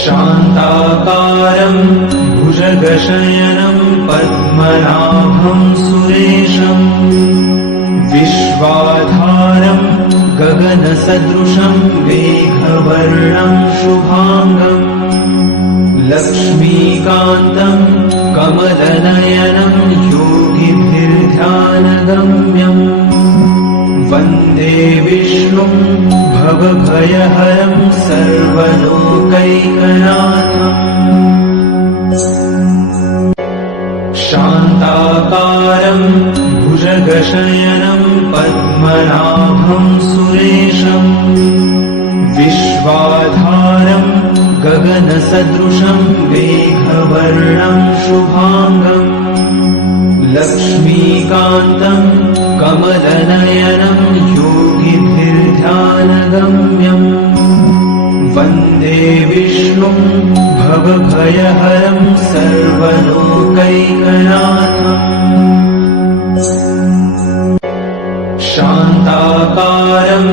शान्ताकारं भुजगशयनं पद्मनाभं सुरेशं विश्वाधारं गगनसदृशं मेघवर्णं शुभांगं लक्ष्मीकान्तं कमलनयनं योगिभिर्ध्यानगम्यम् वन्दे विष्णुं भवभयहरं सर्वलोकैकनाथम् शान्ताकारं भुजगशयनं पद्मनाभं सुरेशं विश्वाधारं गगनसदृशं मेघवर्णं शुभांगं लक्ष्मीकान्तं कमलनयनं योगिभिर्ध्यानगम्यम् वन्दे विष्णुं भवभयहरं सर्वलोकैकनाथम् शान्ताकारं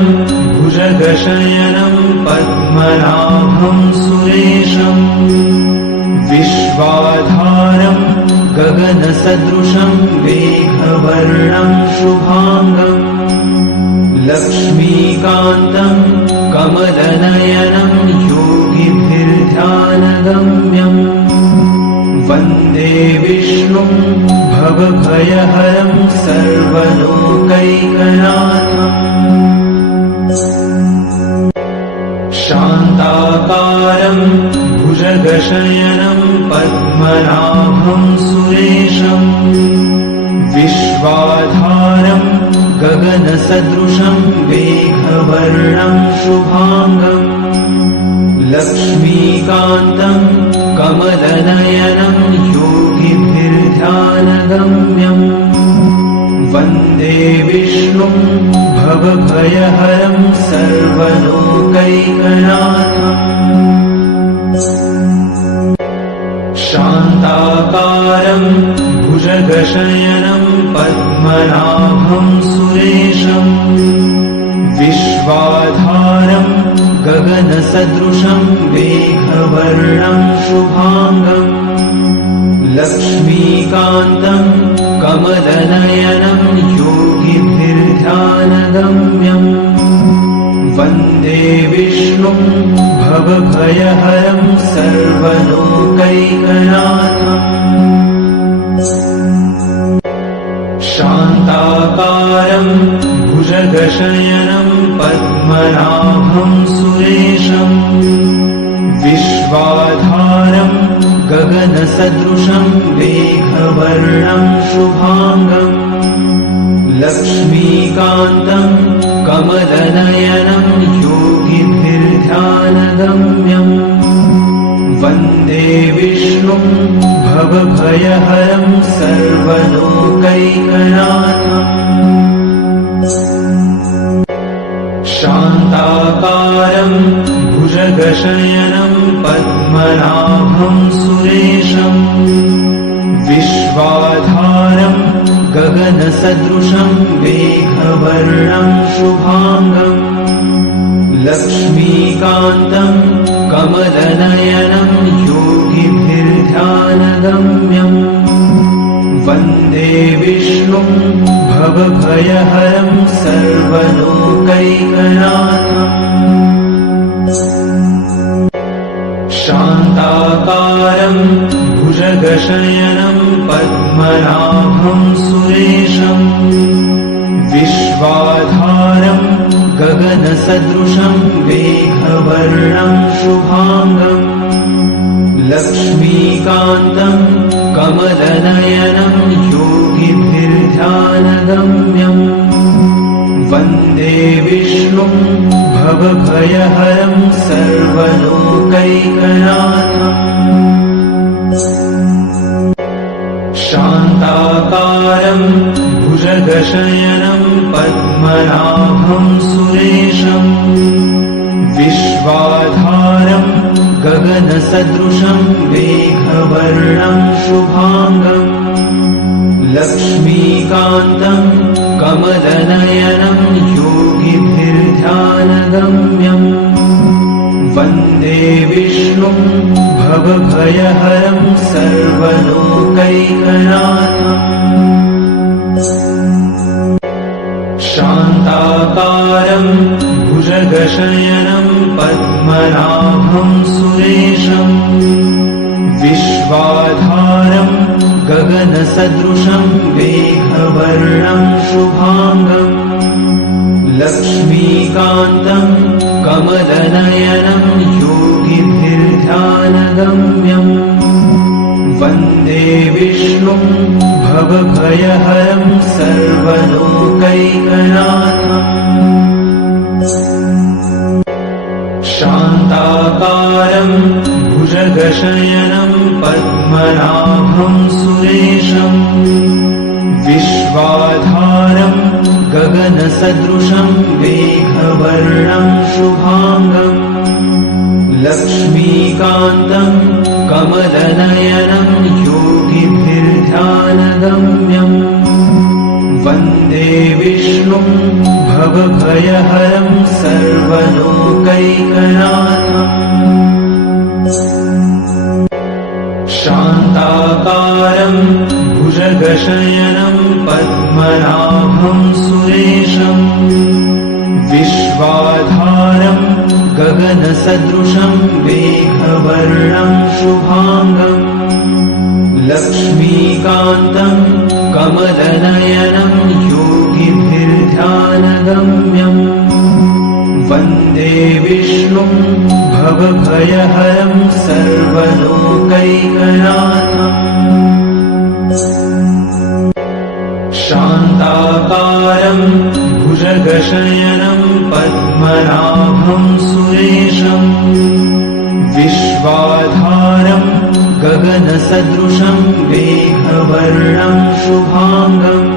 भुजगशयनं पद्मनाभं सुरेशं विश्वाधारं गगनसदृशं मेघवर्णं शुभांगं लक्ष्मीकान्तं कमलनयनं योगिभिर्ध्यानगम्यम् वन्दे विष्णुं भवभयहरं सर्वलोकैकनाथम् शान्ताकारं भुजगशयनं पद्मनाभं सुरेशं विश्वाधारं गगनसदृशं मेघवर्णं शुभांगं लक्ष्मीकान्तं कमलनयनं योगिभिर्ध्यानगम्यम् वन्दे विष्णुं भवभयहरं सर्वलोकैकनाथम् शान्ताकारं भुजगशयनं पद्मनाभं सुरेशं विश्वाधारं गगनसदृशं मेघवर्णं शुभांगं लक्ष्मीकान्तं कमलनयनं योगिभिर्ध्यानगम्यम् वन्दे विष्णुं भवभयहरं सर्वलोकैकनाथम् शान्ताकारं भुजगशयनं पद्मनाभं सुरेशं विश्वाधारं गगनसदृशं मेघवर्णं शुभांगं लक्ष्मीकान्तं कमलनयनं योगिभिर्ध्यानगम्यम् वन्दे विष्णुं भवभयहरं सर्वलोकैकनाथम् शान्ताकारं भुजगशयनं पद्मनाभं सुरेशं विश्वाधारं गगनसदृशं मेघवर्णं शुभांगं लक्ष्मीकान्तं कमलनयनं योगिभिर्ध्यानगम्यम् वन्दे विष्णुं भवभयहरं सर्वलोकैकनाथम् शान्ताकारं भुजगशयनं पद्मनाभं सुरेशं विश्वाधारं गगनसदृशं मेघवर्णं शुभांगं लक्ष्मीकान्तं कमलनयनं योगिभिर्ध्यानगम्यम् वन्दे विष्णुं भवभयहरं सर्वलोकैकनाथम् शान्ताकारं भुजगशयनं पद्मनाभं सुरेशं विश्वाधारं गगनसदृशं मेघवर्णं शुभांगं लक्ष्मीकान्तं कमलनयनं योगिभिर्ध्यानगम्यम् वन्दे विष्णुं भवभयहरं सर्वलोकैकनाथम् शान्ताकारं भुजगशयनं पद्मनाभं सुरेशम् विश्वाधारं गगनसदृशं मेघवर्णं शुभाङ्गम् लक्ष्मीकान्तं कमलनयनं योगिभिर्ध्यानगम्यम् वन्दे विष्णुं भवभयहरं सर्वलोकैकनाथम् शान्ताकारं भुजगशयनं पद्मनाभं सुरेशम् विश्वाधारं गगनसदृशं मेघवर्णं शुभाङ्गम् लक्ष्मीकान्तं कमलनयनं योगिभिर्ध्यानगम्यम् वन्दे विष्णुं भवभयहरं सर्वलोकैकनाथम् शान्ताकारं भुजगशयनं पद्मनाभं सुरेशम् विश्वाधारं गगनसदृशं मेघवर्णं शुभाङ्गम् लक्ष्मीकान्तं कमलनयनं योगिभिर्ध्यानगम्यम् वन्दे विष्णुं भवभयहरं सर्वलोकैकनाथम् शान्ताकारं भुजगशयनं पद्मनाभं सुरेशम् विश्वाधारं गगनसदृशं मेघवर्णं शुभाङ्गम्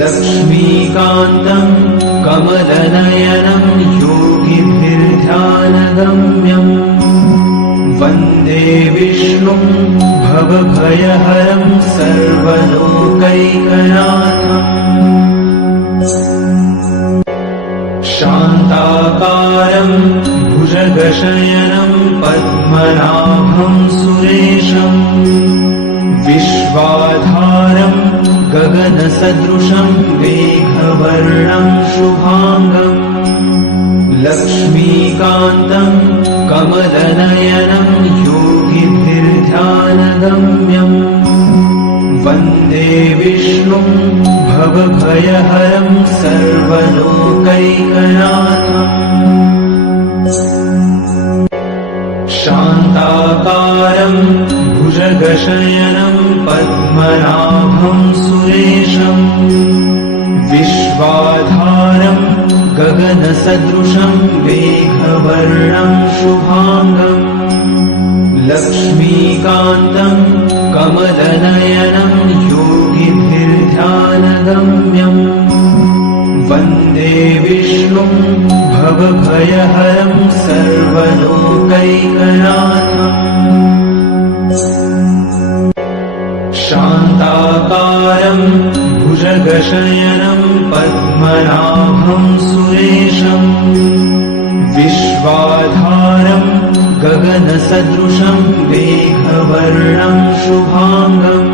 लक्ष्मीकान्तं कमलनयनं योगिभिर्ध्यानगम्यम् वन्दे विष्णुं भवभयहरं सर्वलोकैकनाथम् शान्ताकारं भुजगशयनं पद्मनाभं सुरेशम् विश्वाधारं गगनसदृशं मेघवर्णं शुभाङ्गम् लक्ष्मीकान्तं कमलनयनं योगिभिर्ध्यानगम्यम् वन्दे विष्णुं भवभयहरं सर्वलोकैकनाथम् शान्ताकारं भुजगशयनं पद्मनाभं सुरेशम् विश्वाधारं गगनसदृशं मेघवर्णं शुभाङ्गम् लक्ष्मीकान्तं कमलनयनं योगिभिर्ध्यानगम्यम् वन्दे विष्णुं भवभयहरं सर्वलोकैकनाथम् शान्ताकारं भुजगशयनं पद्मनाभं सुरेशम् विश्वाधारं गगनसदृशं मेघवर्णं शुभाङ्गम्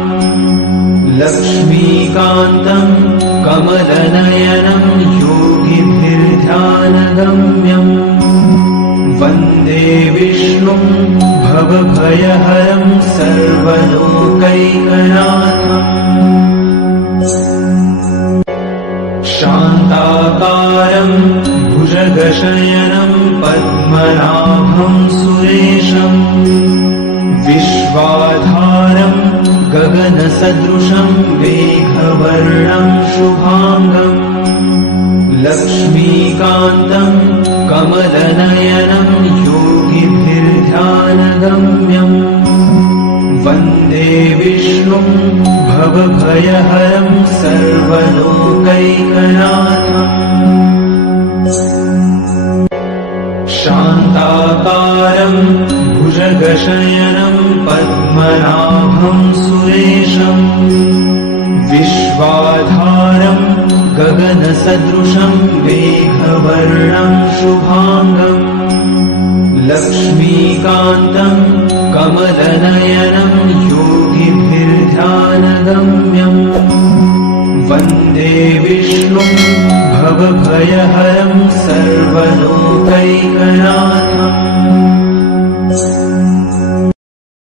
लक्ष्मीकान्तं कमलनयनं योगिभिर्ध्यानगम्यम् वन्दे विष्णुं भवभयहरं सर्वलोकैकनाथम् शान्ताकारं भुजगशयनं पद्मनाभं सुरेशम् विश्वाधारं गगनसदृशं मेघवर्णं शुभाङ्गम् लक्ष्मीकान्तं कमलनयनं योगिभिर्ध्यानगम्यम् वन्दे विष्णुं भवभयहरं सर्वलोकैकनाथम् शान्ताकारं भुजगशयनं पद्मनाभं सुरेशम् विश्वाधारं गगनसदृशं मेघवर्णं शुभाङ्गम् लक्ष्मीकान्तं कमलनयनं योगिभिर्ध्यानगम्यम् वन्दे विष्णुं भवभयहरं सर्वलोकैकनाथम्